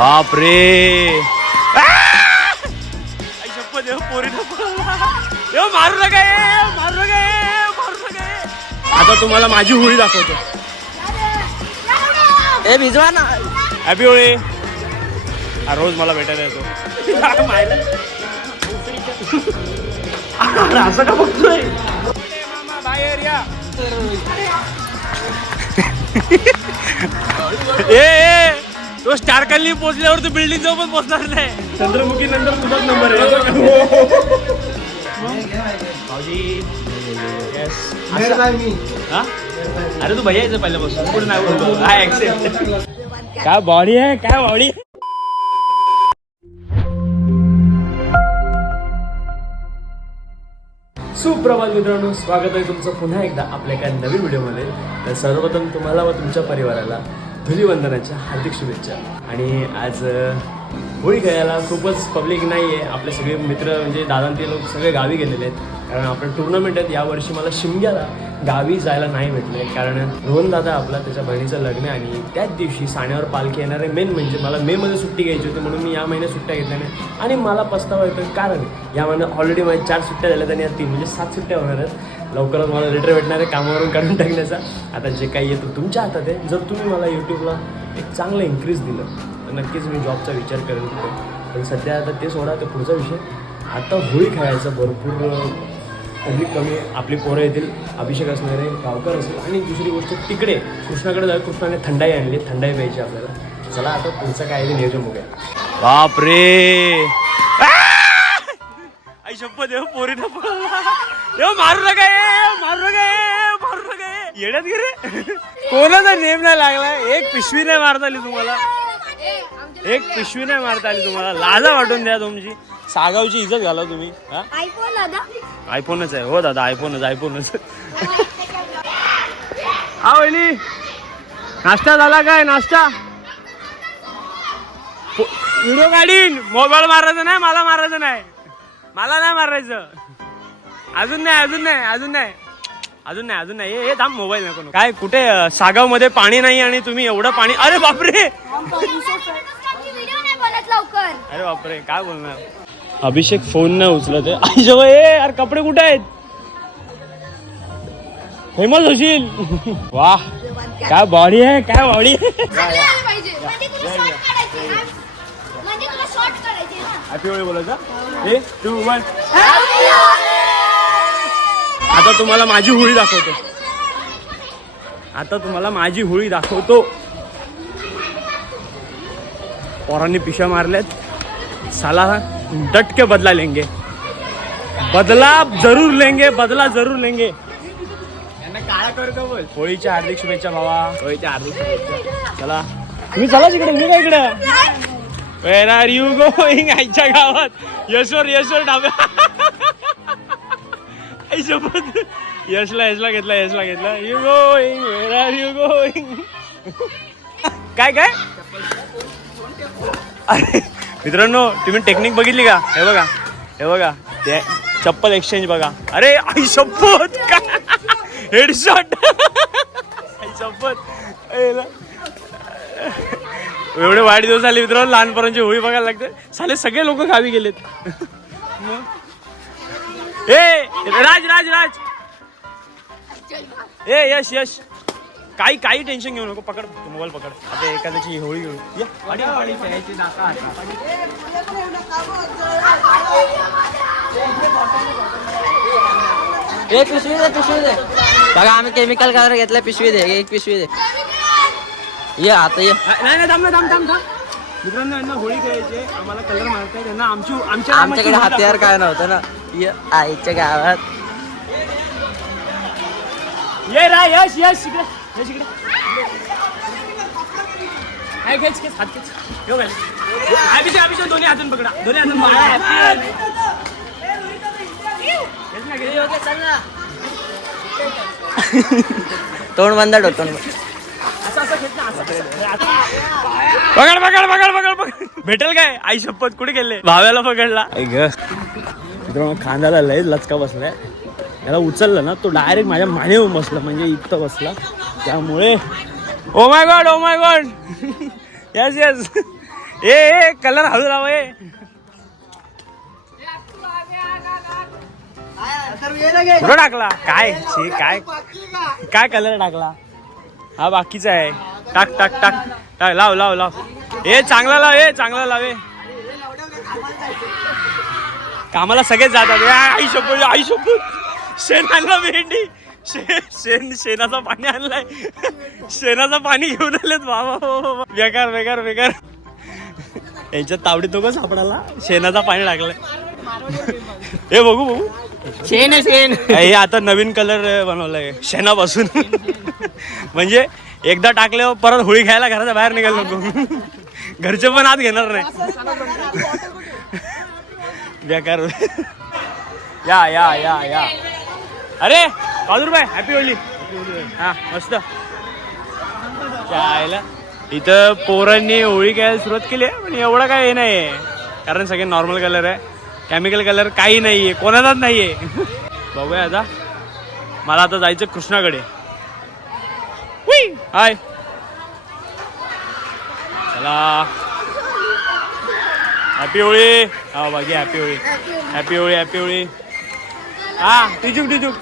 बापरे. देव. देव मारू नका मारू नका मारू नका. आता तुम्हाला माझी होळी दाखवतो. ए भिजवा ना. हॅपी होळी हा रोज मला भेटायला येतो. असं का बघतोय? बाहेर या ए. तो स्टार कॉलनी पोहोचल्यावर तू बिल्डिंग जवळ पण पोहोचणार नाही. चंद्रमुखी नंतर तुझाच नंबर आहे. हा? अरे तू भैया यायचं पहिल्यापासून. कुठे नाही बोलतो हाय ऍक्सेप्ट काय बॉडी आहे? काय बॉडी सुप्रभात मित्रांनो स्वागत आहे तुमचं पुन्हा एकदा आपल्या एका नवीन व्हिडिओमध्ये तर सर्वप्रथम तुम्हाला व तुमच्या परिवाराला धुलीवंदनाच्या हार्दिक शुभेच्छा. आणि आज होळी खेळायला खूपच पब्लिक नाही आहे आपले सगळे मित्र म्हणजे दादा ते लोक सगळे गावी गेलेले आहेत. कारण आपलं टुर्नामेंट आहेत. यावर्षी मला शिमग्याला गावी जायला नाही भेटले कारण रोहन दादा आपला त्याच्या बहिणीचं लग्न आहे. आणि त्याच दिवशी साण्यावर पालखी येणार आहे मेन म्हणजे मला मे मध्ये सुट्टी घ्यायची होती. म्हणून मी या महिन्यात सुट्ट्या घेतल्या नाही. आणि मला पस्तावा येतो कारण या महिन्यात ऑलरेडी माझ्या चार सुट्ट्या झाल्या आणि या तीन म्हणजे सात सुट्ट्या होणार आहेत. लवकरच मला लेटर भेटणार आहे कामावरून काढून टाकण्याचा आता जे काही येतं तुमच्या हातात आहे. जर तुम्ही मला यूट्यूबला एक चांगलं इन्क्रीज दिलं तर नक्कीच मी जॉबचा विचार करेन पण सध्या आता ते सोडा ते पुढचा विषय. आता होळी खेळायचा भरपूर पब्लिक कमी आपली पोरं येतील अभिषेक असणारे गावकर असेल आणि दुसरी गोष्ट तिकडे कृष्णाकडे जाऊ कृष्णाने थंडाई आणली थंडाई प्यायची आपल्याला. चला आता पुढचं काय ते नियोजन बघूया. बापरे! आई शप्प देव देव मारू नका ए, मारू नका ए, मारू नका ए. येड्यात कोणाचा नेम नाही लागला एक पिशवी नाही मारता आली तुम्हाला? एक पिशवी नाही मारता आली तुम्हाला? लाजा वाटून द्या तुमची. सागावची इज्जत घाला तुम्ही हा? आयफोन दादा. आयफोनच आहे. हो दादा आयफोनच आयफोनच. हा वहिनी. नाश्ता झाला काय? नाश्ता? व्हिडिओ काढीन मोबाईल मारायचं नाही मला मारायचं नाही. मला नाही मारायचं. अजून नाही अजून नाही अजून नाही. अजून नाही अजून नाही. हे थांब मोबाईल नको. काय कुठे सागावमध्ये पाणी नाही आणि तुम्ही एवढं पाणी अरे बापरे! व्हिडिओ नाही बनत लवकर अरे बापरे काय बोलणार? अभिषेक फोन नाही उचलत आहे. आई जवळ ए यार कपडे कुठे आहेत? फेमस होशील वा काय बॉडी आहे काय बॉडी चांगले आले पाहिजे तुला शॉर्ट काढायचे तुला शॉर्ट करायचे ना हॅपी होळी बोलायचं हे टू वन आता तुम्हाला माझी होळी दाखवतो. आता तुम्हाला माझी होळी दाखवतो. पोरांनी पिशा मारल्यात. साला डट के बदला लेंगे. बदला जरूर लेंगे बदला जरूर लेंगे. होळीच्या हार्दिक शुभेच्छा भावा. होळीच्या हार्दिक शुभेच्छा. चला. तुम्ही चला तिकडे मी काय इकडे. वेर आर यू गोईंग आईच्या गावात. यशवर यशवर डाब्या. आई सोबत यशला यशला घेतला यशला घेतला. You going where are you going काय काय? अरे मित्रांनो तुम्ही टेक्निक बघितली का? हे बघा हे बघा. ते चप्पल एक्सचेंज बघा. अरे आई शपथ! काय? हेडशॉट आई शपथ. एवढे वाढदिवस दिवस झाले मित्रांनो लहानपणाची होळी बघायला लागते. साले सगळे लोक गावी गेलेत. मग? ए राज राज राज। ए यश यश। काही काही टेन्शन घेऊ नको पकड मोबाईल पकड। आता एखाद्याची होळी पाडी. एक पिशवी दे पिशवी दे। बघा आम्ही केमिकल कलर घेतलाय पिशवी दे एक पिशवी दे. ये आता ये. नाही नाही थांब थांब थांब थांब. मित्रांनो यांना होळी खेळायचे आम्हाला कलर मारताय त्यांना आमची आमच्या आमच्याकडे हत्यार काय नव्हतं ना? ये आईच्या गावात. ये रा यश यश इकडे. यश इकडे. काय खेच खेच हात खेच. यो खेच. अभिषेक अभिषेक दोन्ही हातून पकडा. दोन्ही हातून पकडा. खेच ना, खेच. तोंड बंद ठेव तोंड बंद. पकड पकड पकड पकड पकड. भेटेल काय? आई शपथ कुठे गेले? भाव्याला पकडला. मित्रांनो खांद्याला लय लचका बसलाय. याला उचललं ना तो डायरेक्ट माझ्या मानेवर बसला म्हणजे इथं बसला. त्यामुळे ओ my god oh my god yes yes ए ए कलर हळू ए. कुठं टाकला? काय? काय? काय कलर टाकला? हा बाकीचा आहे. टाक टाक टाक. टाक लाव लाव लाव. ए चांगला लाव ए चांगला लाव ए. कामाला सगळेच जातात. आई शपथ आई शपथ शेण आणला भेंडी. शेण शेणाचं पाणी आणलाय. शेणाचं पाणी घेऊन आलेत बाबा बेकार बेकार बेकार. यांच्या तावडीत तो सापडाला शेणाचं पाणी टाकलंय. हे बघू बघू. शेण आहे, शेण. हे आता नवीन कलर बनवलाय. शेणापासून. म्हणजे एकदा टाकल्यावर परत होळी खायला घराच्या बाहेर निघाल नको. घरचे पण आत घेणार नाही. बेकार. या या या या. अरे रुपये हॅपी होळी. हा मस्त. चायला इथं पोरांनी होळी खेळायला सुरुवात केली आहे पण एवढं काय हे नाही कारण सगळे नॉर्मल कलर आहे. केमिकल कलर काही नाही आहे कोणाचाच नाही आहे बघूया आता. मला आता जायचं कृष्णाकडे. हाय. चला. हॅपी होळी. हा बाकी happy Holi. Happy Holi happy Holi. हा टिचूक टिचूक.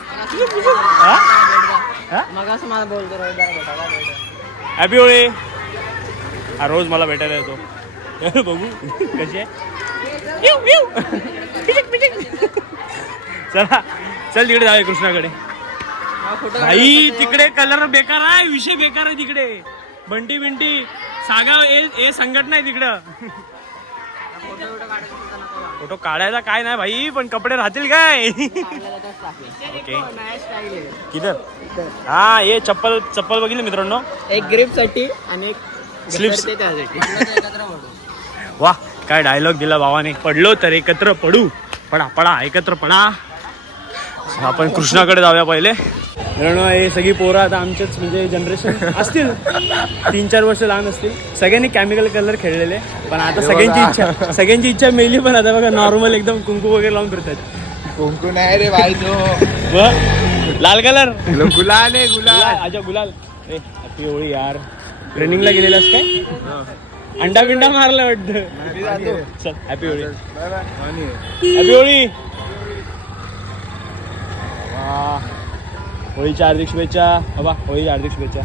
हॅपी होळी. हा रोज मला भेटायला येतो. बघू कशी आहे? चला चल तिकडे जाऊया कृष्णाकडे. भाई तिकडे कलर बेकार आहे विषय बेकार आहे तिकडे. बंटी बिंटी सागा ए ए संघटना आहे तिकडं. फोटो काढायला काय नाही भाई पण कपडे राहतील काय? ओके किधर? हा हे चप्पल चप्पल बघितलं मित्रांनो. एक ग्रिपसाठी आणि एक त्यासाठी. वा काय डायलॉग दिला भावाने? पडलो तर एकत्र पडू. पडा पडा एकत्र पडा. आपण कृष्णाकडे जाऊया पहिले. मित्रांनो हे सगळी पोरं आता आमच्याच म्हणजे जनरेशन असतील. तीन चार वर्ष लहान असतील. सगळ्यांनी केमिकल कलर खेळलेले. पण आता सगळ्यांची इच्छा सगळ्यांची इच्छा मेली पण आता बघा नॉर्मल एकदम कुंकू वगैरे लावून फिरतात. कुंकू नाही रे भाई तो. लाल कलर गुलाल गुलाल. अच्छा गुलाल. ए हॅपी होळी यार. ट्रेनिंगला गेलेलास काय? अंडा बिंडा मारला वाटतं. चल हॅपी होळी. हॅपी होळी. होळीच्या हार्दिक शुभेच्छा. बाबा होळीच्या हार्दिक शुभेच्छा.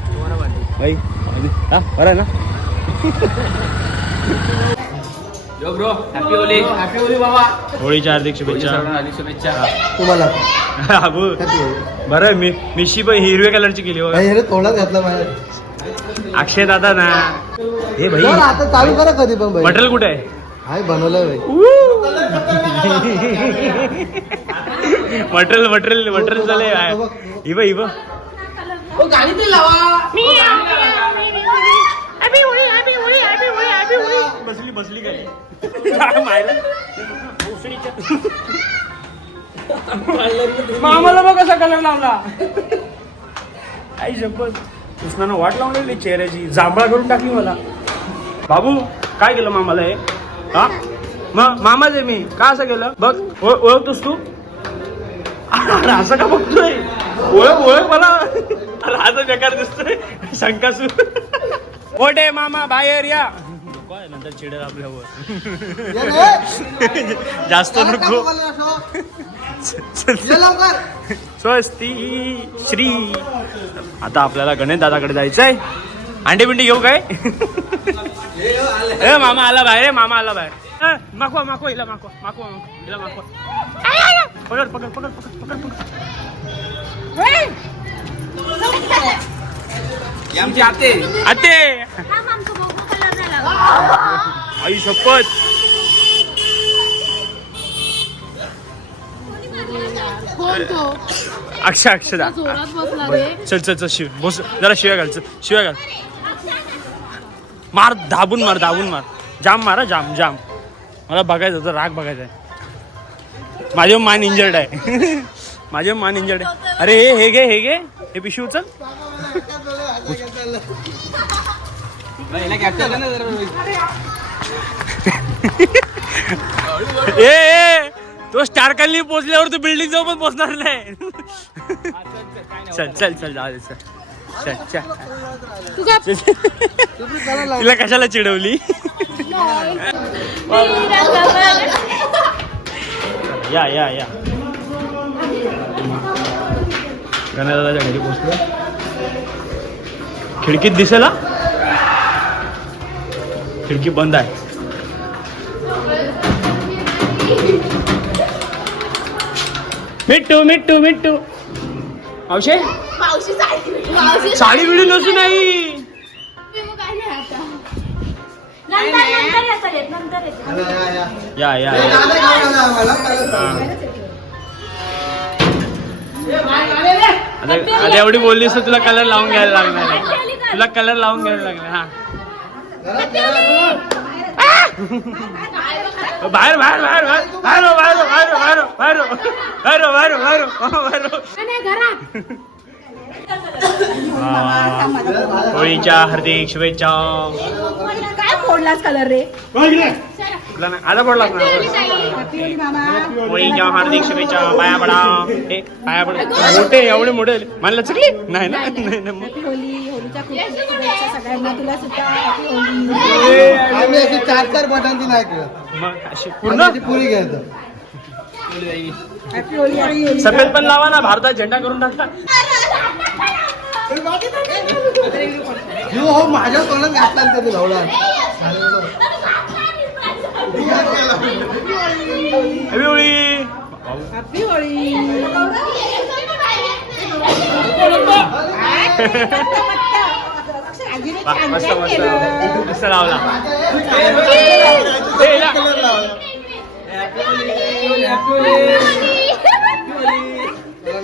भाई हा बरं आहे ना? हॅपी होली हॅपी होली बाबा. होळीच्या हार्दिक शुभेच्छा. शुभेच्छा. तुम्हाला. अबू बरं मी मिशी पण हिरव्या कलरची केली हे घातला माझ्या. अक्षय दादा ना. हे भाई. आता चालू करा कधी पण भाई. मटेरियल कुठे आहे? हाय बनवलंय भाई. मटेरियल मटेरियल मटेरियल झाले. इव इव. बसली बसली काय? मायला मामाला बघ कसा कलर लावला. आई शपथ कृष्णानं वाट लावलेली चेहऱ्याची जांभळा करून टाकली मला. बाबू काय केलं मामाला हे? हा? मग मामाच आहे मी का असं केलं? बघ ओळ- ओळखतोस तू? अरे असं का बघतोय? ओळख ओळख मला. अरे असं बेकार दिसतोय. शंकासू मोठे मामा बाहेर या. नंतर चिडेल आपल्यावर. जास्त नको. स्वस्ती श्री. आता आपल्याला गणेश दादाकडे जायचंय. अंडे बिंडी घेऊ काय? ए मामा आला बाहेर मामा आला बाहेर. ए, माकवा माकवा हिला माकवा माकवा माकवा, हिला माकवा पकड पकड पकड पकड पकड पकड. आते. आमचं नाही लागला. आई शपथ. जोरात बसला रे. चल चल चल शिव. बस जरा शिव्या घाल चल शिव्या घाल. मार दाबून मार दाबून मार. जाम मारा जाम जाम. मला बघायचं होतं राग बघायचा आहे. माझे मान इंजर्ड आहे. माझे मान इंजर्ड आहे. अरे हे हे घे हे घे. हे पिशवी उचल. ए ए. तो स्टार कॉलनी पोचल्यावर तू बिल्डिंग जवळ पण पोचणार नाही. चल चल चल जाऊ दे चल. तिला कशाला चिडवली? या या या. गणदादाच्या घरी पोचलो खिडकीत दिसेल? खिडकी बंद आहे. मिट्टू मिट्टू मिट्टू. मावशे? मावशी साडी मावशी साडी बिडी नसू नाही. या. या आता एवढी बोललीस तुला कलर लावून घ्यायला लागणार तुला कलर लावून घ्यायला लागणार हा. घरात घरात. बाहेर बाहेर बाहेर बाहेर बाहेर बाहेर बाहेर बाहेर बाहेर बाहेर बाहेर बाहेर बाहेर होळीच्या हार्दिक शुभेच्छा. काय फोडलाच कलर रे? आता नाही पडला होळीच्या हार्दिक शुभेच्छा. पाया पडा. पाया पडा. मोठे एवढे मोठे. मला चुकले नाही ना नाही ना आम्ही अशी चार चार बटांची नाही पूर्ण? पुरी घ्यायचं सफ़ेद पण लावा ना भारतात झेंडा करून टाकला हो माझ्या तोंडात घातला ना त्याने भावला. हॅपी होळी हॅपी होळी मस्त मस्त. मस्त लावला.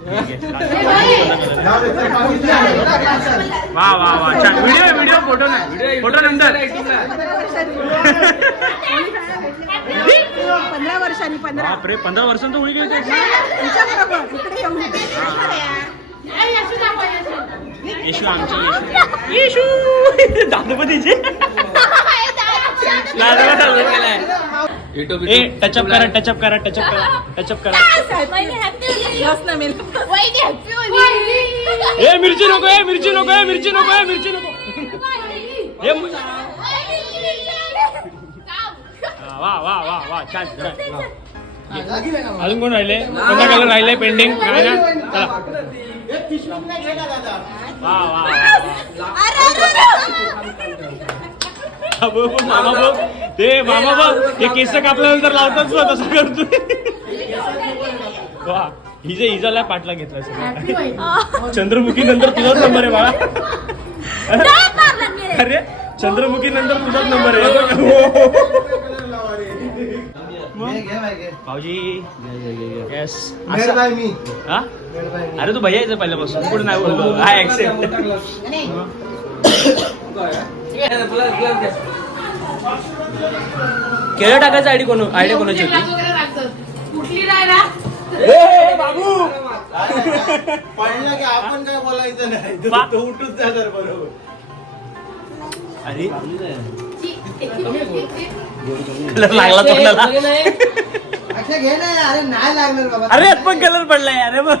वा वा वा. छान व्हिडिओ व्हिडिओ फोटो नाही. फोटो नंतर. पंधरा वर्षांनी पंधरा. बापरे पंधरा वर्षांत होळी येऊन येशू आमची येशू. येशू. दादोपतीचे ए टचअप करा टचअप करा टचअप करा टचअप करा। बस ना मेल ए मिरची नको ए मिरची नको ए मिरची नको ए मिरची नको ए वा वा वा वा छान. अजून कोण राहिले? कोणता कलर राहिले पेंडिंग काय ना चला। वा वा वा बघ, बघ, मामा बघ. ते मामा बघ हे केस कापल्यानंतर लावतात ना तसं करतो वा हिजे हिजाला पाटला घेतला सगळं. चंद्रमुखी नंतर तुझाच नंबर आहे बाळा. अरे चंद्रमुखी नंतर तुझाच नंबर आहे. भाऊजी. येस मी. हा? अरे तू भैया यायचं पहिल्यापासून. कुठे नाही बोलतो हाय ऍक्सेप्ट केळं टाकायचं आयडी कोण आयडिया कोणाची होती? कुठली बाबू! पडलं की आपण काय बोलायचं नाही. तो उठूच जाणार बरोबर. अरे? कलर लागला तोंडाला. अक्षय घे ना अरे नाही लागणार बाबा. अरे पण कलर पडलाय अरे बघ.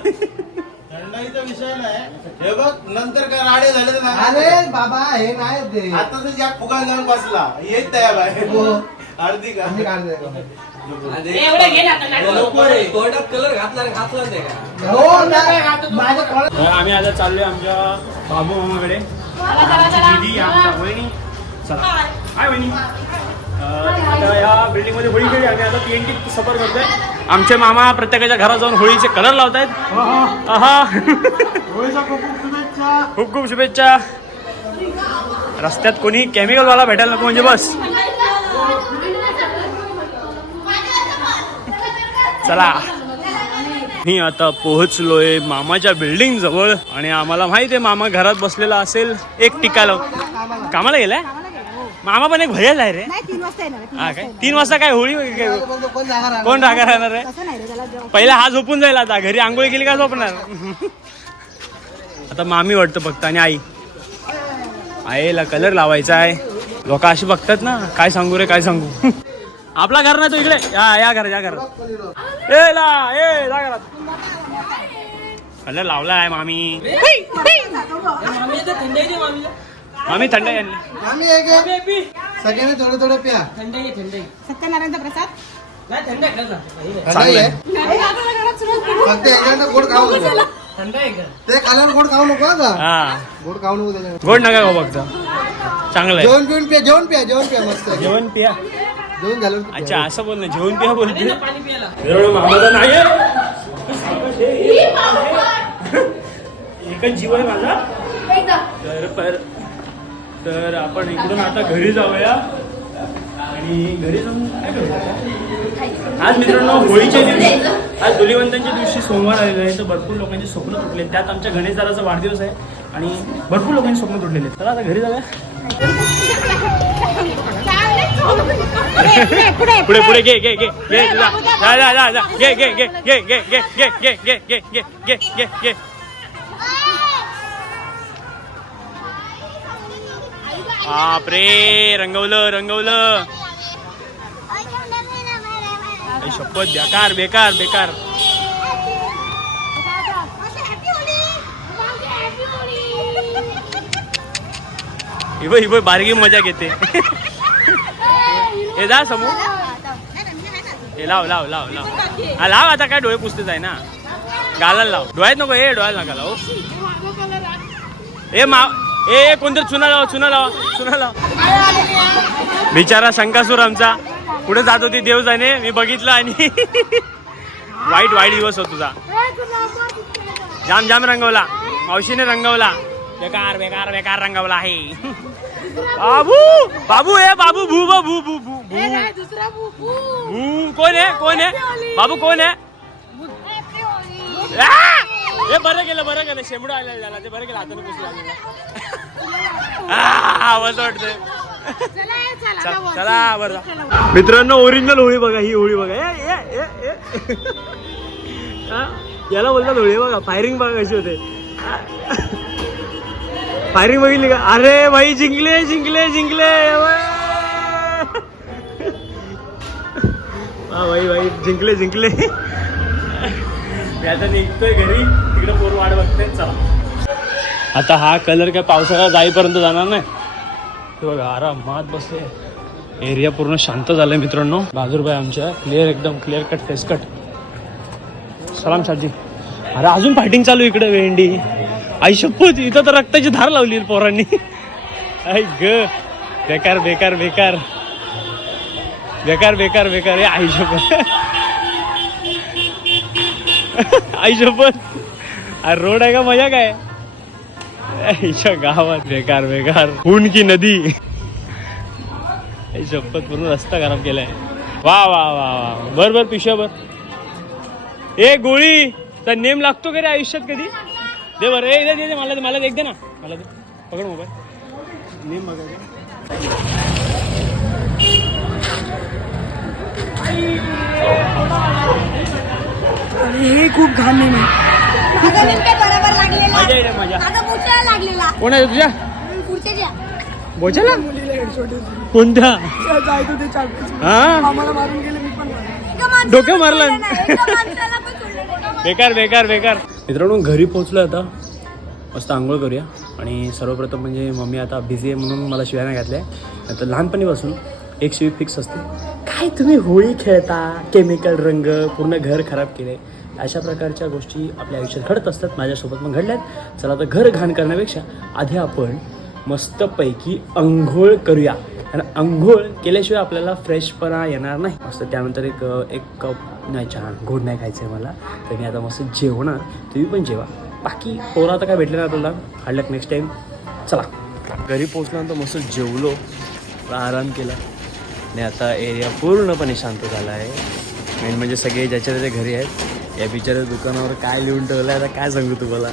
थंडाईचा विषय नाही. हे बघ नंतर काय राडे झाले तर नाही. अरे बाबा हे नाही ते. आता तर या फुगा बसला. येत तयार आहे. हो. अर्धी का आम्ही काढतोय का? हो ना. माझ्या कॉलेज तर आम्ही आता चाललोय आमच्या बाबू मामाकडे. दीदी आमच्या वहिनी. चला. हाय. वहिनी. अं, आता या बिल्डिंगमध्ये होळी खेळली आम्ही आता पीएनटी सफर करतोय. आमचे मामा प्रत्येकाच्या घरात जाऊन होळीचे कलर लावतायत. खूप खूप शुभेच्छा. रस्त्यात कोणी केमिकल वाला भेटायला नको म्हणजे बस. चला. मी आता पोहोचलोय मामाच्या बिल्डिंग जवळ. आणि आम्हाला माहिती आहे मामा घरात बसलेला असेल. एक टिका लावून कामाला गेलाय? मामा पण एक भैयाच आहे रे. नाही तीन वाजता येणार आहे, तीन हा वाजता काय? येणार. तीन वाजता काय होळी वगैरे काय कोण रागा राहणार आहे? तसं नाही रे त्याला पहिला हा झोपून जाईल आता घरी आंघोळी केली का झोपणार? आता मामी वाटतं फक्त आणि आई. आईला कलर लावायचा आहे. लोक अशी बघतात ना काय सांगू रे काय सांगू? आपला घर नाही तो इकडे. या या घरात या घरात. ए ला ए जा घरात. कलर लावला आहे मामी मामी थंड आहे. आम्ही एक आहे. सगळ्यांनी थोडं थोडं प्या. सत्यनारायणचा प्रसाद? थंडाई आहे. घरात सुरुवात करू. फक्त एखादा गोड खाऊ नको. ते खाल्यावर गोड खाऊ नको आता हा. गोड खाऊ नको त्याच्यावर गोड नका खाऊ फक्त. चांगलं आहे. जेवण पिऊन प्या जेवण प्या जेवण प्या मस्त. आहे. जेवण पिया. जेवण झालं की अच्छा असं बोल ना जेवण पिया बोलते एवढं मामाचा नाही एकच जीव आहे माझा. तर पर तर आपण इकडून आता घरी जाऊया आणि घरी जाऊन काय करूया आज मित्रांनो होळीच्या दिवशी आज धुलिवंतांच्या दिवशी सोमवार आलेला आहे तर भरपूर लोकांचे स्वप्न तुटले त्यात आमच्या गणेशदाराचा वाढदिवस आहे आणि भरपूर लोकांचे स्वप्न तुटलेले आहेत. चला आता घरी जाऊया पुढे, पुढे, घे घे घे घे घे घे घे घे घे घे घे घे घे घे घे घे घे घे घे बापरे रंगवलं रंगवलं. शपथ बेकार बेकार बेकार. हिबो हिबो बारगी मजा घेते. हे जा समोर हे लाव लाव लाव लाव. हा लाव आता काय डोळे पुसतेच आहे ना. गालाला लाव. डोळ्यात नको हे डोळ्याला नका लाव. हे माव ए कोणतरी चुना लावा चुना लावा चुना लावा. बिचारा शंकासूर आमचा. पुढे जात होती देव जाणे मी बघितलं आणि वाईट वाईट दिवस हो तुझा. जाम जाम रंगवला. मावशीने रंगवला. बेकार बेकार बेकार रंगवला आहे. बाबू बाबू ए बाबू भू बा, भू भू भू भू. भू कोण आहे? कोण आहे? बाबू कोण आहे! हे बरं केलं बरं केलं. शेंबडं आलेलं त्याला ते बरं केलं. हाताने पुसलं आवाज वाटतंय चल- चला बरं जा. मित्रांनो ओरिजिनल होळी बघा ही होळी बघा. ए, ए, ए, ए. हा? याला बोलतात होळी बघा. फायरिंग बघा कशी होते. फायरिंग बघितली का? अरे भाई जिंकले जिंकले जिंकले. हा भाई भाई जिंकले जिंकले. मी आता निघतोय घरी. तिकडे पोर वाट बघते चला. आता हा कलर काय पावसाळा जाईपर्यंत जाणार नाही. हे बघा आरामात बसले. एरिया पूर्ण शांत झालाय मित्रांनो. बाजूरबाई आमच्या. क्लिअर एकदम क्लिअर कट फेस कट सलाम शाजी अरे अजून फायटिंग चालू इकडे वेंडी आई शपथ इथं तर रक्ताची धार लावली पोरांनी. आई ग. बेकार बेकार बेकार. बेकार बेकार बेकार. आई शपथ. आई शपथ. अरे रोड आहे का मजा काय? गावात बेकार बेकार. खून की नदी? शपथ पूर्ण रस्ता खराब केलाय. वा वा वा वा. बर बर पिशव्या बर ए गोळी! तर नेम लागतो का रे आयुष्यात कधी? दे बरं. ए दे दे मला मला एक दे ना. मला दे. पकड मोबाईल. नेम बघा हे खूप घाण नाही कोण आहे तुझ्या? बोचाला? कोणत्या? हा? आम्हाला मारून गेले मी पण मारले. डोकं मारलं. बेकार बेकार बेकार. मित्रांनो घरी पोहोचलो आता. मस्त आंघोळ करूया. आणि सर्वप्रथम म्हणजे मम्मी आता बिझी आहे म्हणून मला शिवायला घातल्या. आता लहानपणीपासून एक शिवी फिक्स असते. काय तुम्ही होळी खेळता? केमिकल रंग पूर्ण घर खराब केले अशा प्रकारच्या गोष्टी आपल्या आयुष्यात घडत असतात माझ्यासोबत पण घडल्यात. चला आता घर घाण करण्यापेक्षा आधी आपण मस्तपैकी अंघोळ करूया. कारण अंघोळ केल्याशिवाय आपल्याला फ्रेशपणा येणार नाही. मस्त त्यानंतर एक एक कप नाही छान गोड नाही खायचं आहे मला. तर मी आता मस्त जेवणार. तुम्ही पण जेवा. बाकी पोरं आता काय भेटले ना आपल्याला हाडलक नेक्स्ट टाईम चला. घरी पोचल्यानंतर मस्त जेवलो. आराम केला. आणि आता एरिया पूर्णपणे शांत झाला आहे. मेन म्हणजे सगळे ज्याच्या त्याच्या घरी आहेत. या बिचाऱ्या दुकानावर काय लिहून ठेवलं आता काय सांगू तुम्हाला?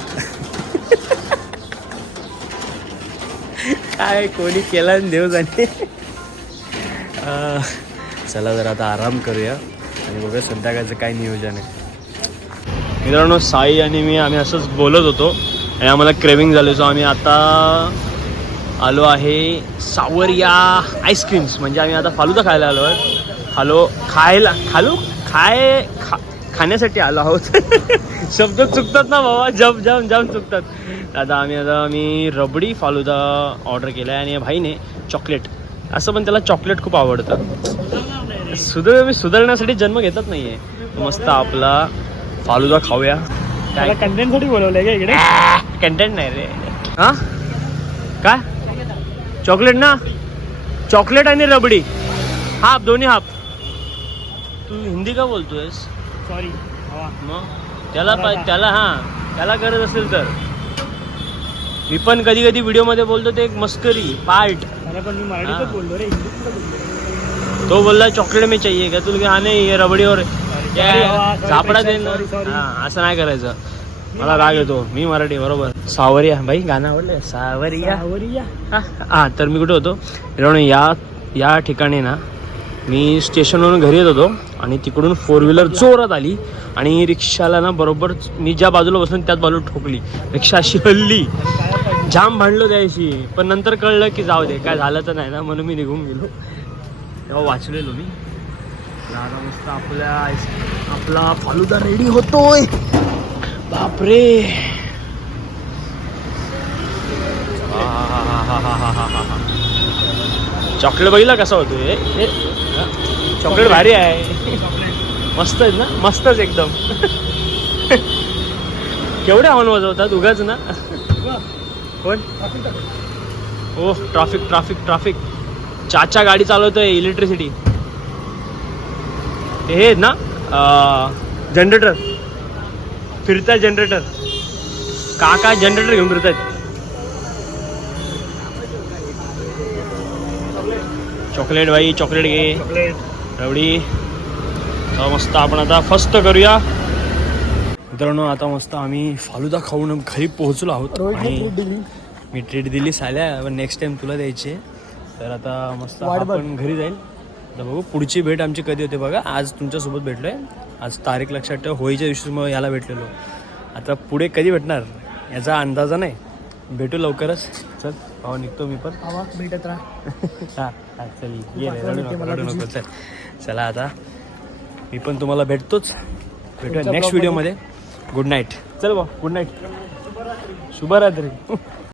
काय कोणी केला देव जाणे? चला जरा आता आराम करूया. आणि बघा संध्याकाळचं काय नियोजन आहे. मित्रांनो साई आणि मी आम्ही असंच बोलत होतो. आणि आम्हाला क्रेविंग झाले सो आम्ही आता आलो आहे सावरिया आईस्क्रीम्स म्हणजे आम्ही आता फालुदा खायला आलो आहे. खालो खायला खालू? खाय खा खाण्यासाठी आलो आहोत. शब्द चुकतात ना बाबा. जम जम जम चुकतात. आता आम्ही आता आम्ही रबडी फालुदा ऑर्डर केला आहे आणि या भाईने चॉकलेट असं पण त्याला चॉकलेट खूप आवडतं. सुधार मी सुधारण्यासाठी जन्म घेतच नाहीये. मस्त आपला फालुदा खाऊया. काय कंटेंटसाठी बोलवलंय का इकडे? कंटेंट नाही रे. हा? काय? चॉकलेट ना? चॉकलेट आणि रबडी. हाफ दोन्ही हाफ तू हिंदी का बोलतोयस? सॉरी मग? त्याला पा- त्याला हा. त्याला गरज असेल तर. मी पण कधी कधी व्हिडिओमध्ये बोलतो ते एक मस्करी पार्ट. अरे पण मी. मराठीतच बोललो रे तो बोलला चॉकलेट में चाहिए का तुला हा नाही ना sorry, sorry. हा असं नाही करायचं. मला राग येतो. मी मराठी बरोबर. सावरिया भाई गाणं आवडलं सावरिया. सावरिया. हा तर मी कुठे होतो? या या ठिकाणी ना मी स्टेशनवरून घरी येत होतो आणि तिकडून फोर व्हीलर जोरात आली आणि रिक्षाला ना बरोबर मी ज्या बाजूला बसून त्याच बाजूला ठोकली. रिक्षा अशी हल्ली. जाम भांडलो त्याशी पण नंतर कळलं की जाऊ दे काय झालं तर नाही ना म्हणून मी निघून गेलो. तेव्हा वाचलेलो मी. दादा मस्त आपल्या आपला फालुदा रेडी होतोय. बापरे. चॉकलेट बघितला कसा होतोय हे, चॉकलेट भारी आहे. मस्त आहेत ना? मस्तच एकदम. केवढे हॉर्न वाजवतात? उगाच ना. कोण? हो ट्राफिक ट्राफिक ट्राफिक चाचा गाडी चालवतोय इलेक्ट्रिसिटी हे ना जनरेटर फिरता जनरेटर काका जनरेटर घेऊन फिरत आहेत चॉकलेट भाई चॉकलेट घे. रवडी मस्त आपण आता फस्त करूया. मित्रांनो आता मस्त आम्ही फालुदा खाऊन घरी पोहोचलो आहोत. आणि मी ट्रीट दिली साल्या पण नेक्स्ट टाइम तुला द्यायची आहे. तर आता मस्त आपण घरी जाईल. तर बघू पुढची भेट आमची कधी होते बघा. आज तुमच्यासोबत भेटलोय. आज तारीख लक्षात ठेव होळीच्या दिवशी मग याला भेटलेलो. आता पुढे कधी भेटणार? याचा अंदाजा नाही. भेटू लवकरच. चल भावा निघतो मी पण. आवाज भेटत राहा. हा चल ये चल. चला आता. मी पण तुम्हाला भेटतोच. भेटूया नेक्स्ट व्हिडिओमध्ये गुड नाईट चल बा गुड नाईट शुभरात्री.